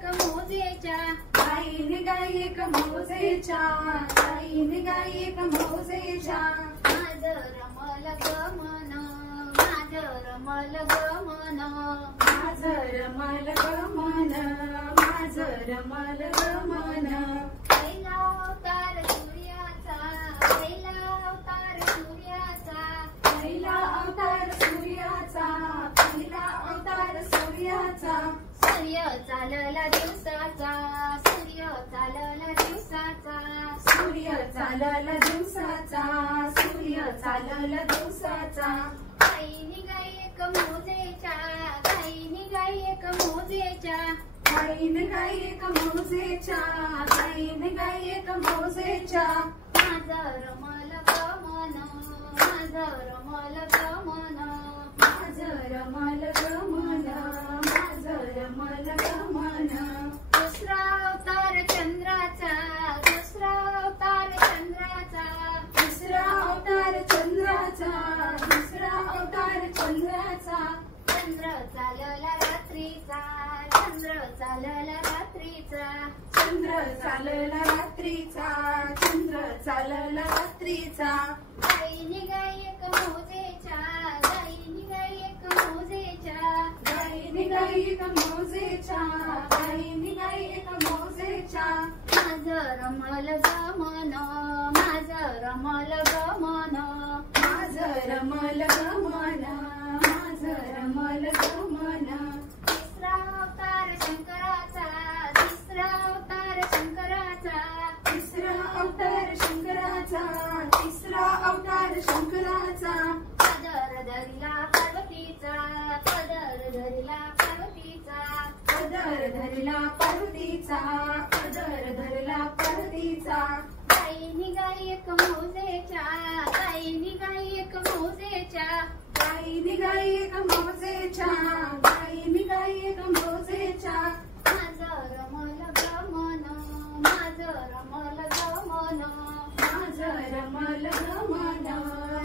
एक मोजेच्या, गाई निघाई एक मोजेच्या, गाई निघाई एक मोजेच्या. माझं रमल गमन, माझं रमल गमन, माझं रमल गमन, माझं रमल गमन. पहिला अवतार सूर्याचा, पहिला अवतार सूर्याचा, पहिला अवतार सूर्याचा, पहिला अवतार सूर्याचा. सूर्य चालला दिवसाचा, सूर्य चालला दिवसाचा, सूर्य चालला दिवसाचा, सूर्य चालला दिवसाचा. गाई निघाई एक मोजेच्या, गाई निघाई एक मोजेच्या, गाई निघाई एक मोजेच्या, गाई निघाई एक मोजेच्या. माझं रमल गमन, माझं रमल गमन, माझं रमल गमन, माझं रमल गमन. दुसरा अवतार चंद्राचा, दुसरा अवतार चंद्राचा, दुसरा अवतार चंद्राचा, दुसरा अवतार चंद्राचा. चंद्र चालला रात्रीचा, चंद्र चालला रात्रीचा, चंद्र चालला रात्रीचा, चंद्र चालला रात्रीचा. गाई निघाई एक मोजेच्या, गाई निघाई एक मोजेच्या, गाई निघाई एक मोजेच्या, गाई निघाई एक मोजेच्या. माझं रमल गमन, माझं रमल गमन, माझं रमल गमन, माझं रमल गमन. तिसरा अवतार शंकराचा, तिसरा अवतार शंकराचा, तिसरा अवतार शंकराचा, तिसरा अवतार शंकराचा. पदर धरिला पार्वतीचा, पदर धरिला पार्वतीचा, पदर धरला पार्वतीचा, पदर धरला पार्वतीचा. गाई निघाई एक मोजेच्या, गाई निघाई एक मोजेच्या, गाई निघाई एक मोजेच्या, गाई निघाई एक मोजेच्या. माझं रमल गमन, माझं रमल गमन, माझं रमल गमन,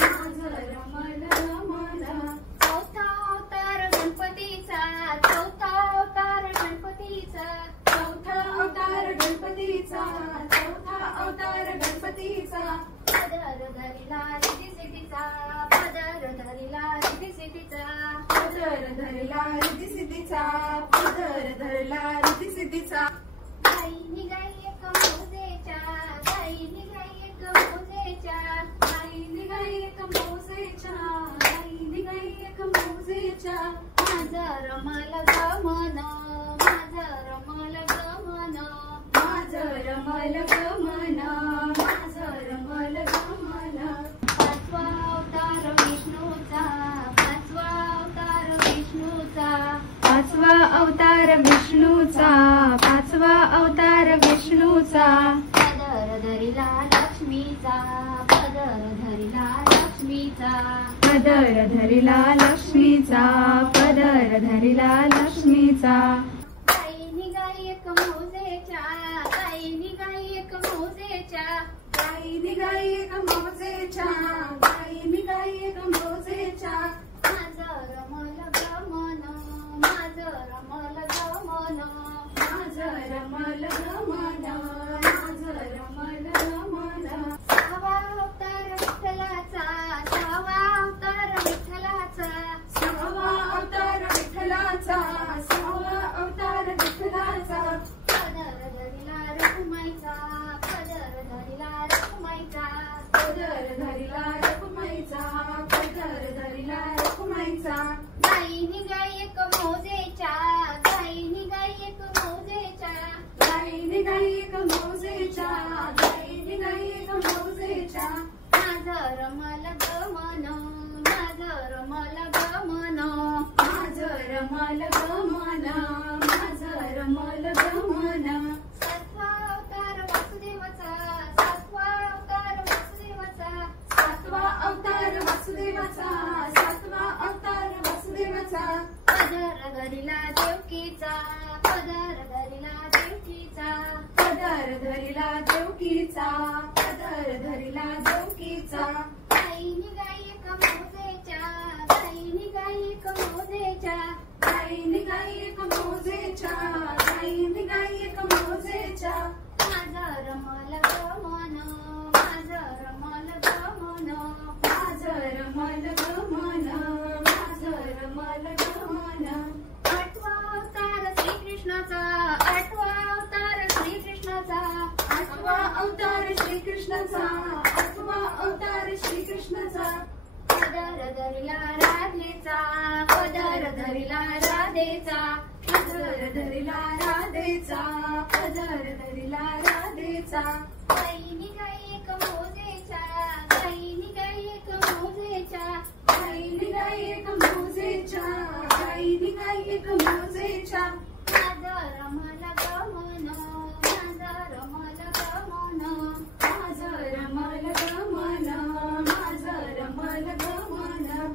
माझं रमल गमन. चौथा अवतार गणपतीचा, चौथा अवतार गणपतीचा, चौथा अवतार गणपतीचा, चौथा अवतार गणपतीचा. पदर धरिला रिधी सिद्धीचा, पदर धरिला रिधी सिद्धीचा, पदर धरला रिधी सिद्धीचा, पदर धरला रिधी सिद्धीचा. गाई निघाई एक मोजेच्या, गाई निघाई एक मोजेच्या, गाई निघाई एक मोजेच्या, गाई निघाई एक मोजेच्या. माझं रमल गमन, माझं रमल गमन, माझं रमल गमन, माझं रमल गमन. पाचवा अवतार विष्णूचा, पाचवा अवतार विष्णूचा, पाचवा अवतार विष्णूचा, पाचवा अवतार विष्णूचा. पदर धरिला लक्ष्मीचा, पदर धरिला लक्ष्मीचा, पदर धरिला लक्ष्मीचा, पदर धरिला लक्ष्मीचा. गाई निघाई एक मोजेच्या, गाई निघाई एक मोजेच्या, गाई निघाई एक मोजेच्या, गाई निघाई एक मोजेच्या. माझं रमल गमन, माझं रमल गमन, माझं रमल गमन, माझं रमल गमन. सहावा अवतार विठ्ठलाचा, सहावा अवतार विठ्ठलाचा, सहावा अवतार विठ्ठलाचा, सहावा अवतार विठ्ठलाचा. पदर धरिला रखुमाईचा, पदर धरिला रखुमाईचा, पदर धरिला रखुमाईचा, पदर धरिला रखुमाईचा. गाई निघाई एक मोजेच्या, गाई निघाई एक मोजेच्या, गाई निघाई एक मोजेच्या, गाई निघाई एक मोजेच्या. माझं रमल गमन, माझं रमल गमन, माझं रमल गमन, माझं रमल गमन. सातवा अवतार वासुदेवाचा, सातवा अवतार वासुदेवाचा, सातवा अवतार वासुदेवाचा, सातवा अवतार वासुदेवाचा. पदर धरिला देवकीचा, पदर धरिला देवकीचा, पदर धरिला देवकीचा, पदर धरिला देवकीचा. गाई निघाई एक मोजेच्या, गाई निघाई एक मोजेच्या, गाई निघाई एक मोजेच्या, गाई निघाई धरिला राधेचा, पदर धरिला राधेचा, पदर धरिला राधेचा. गाई निघाई एक मोजेच्या, गाई निघाई एक मोजेच्या, गाई निघाई एक मोजेच्या, गाई निघाई एक मोजेच्या.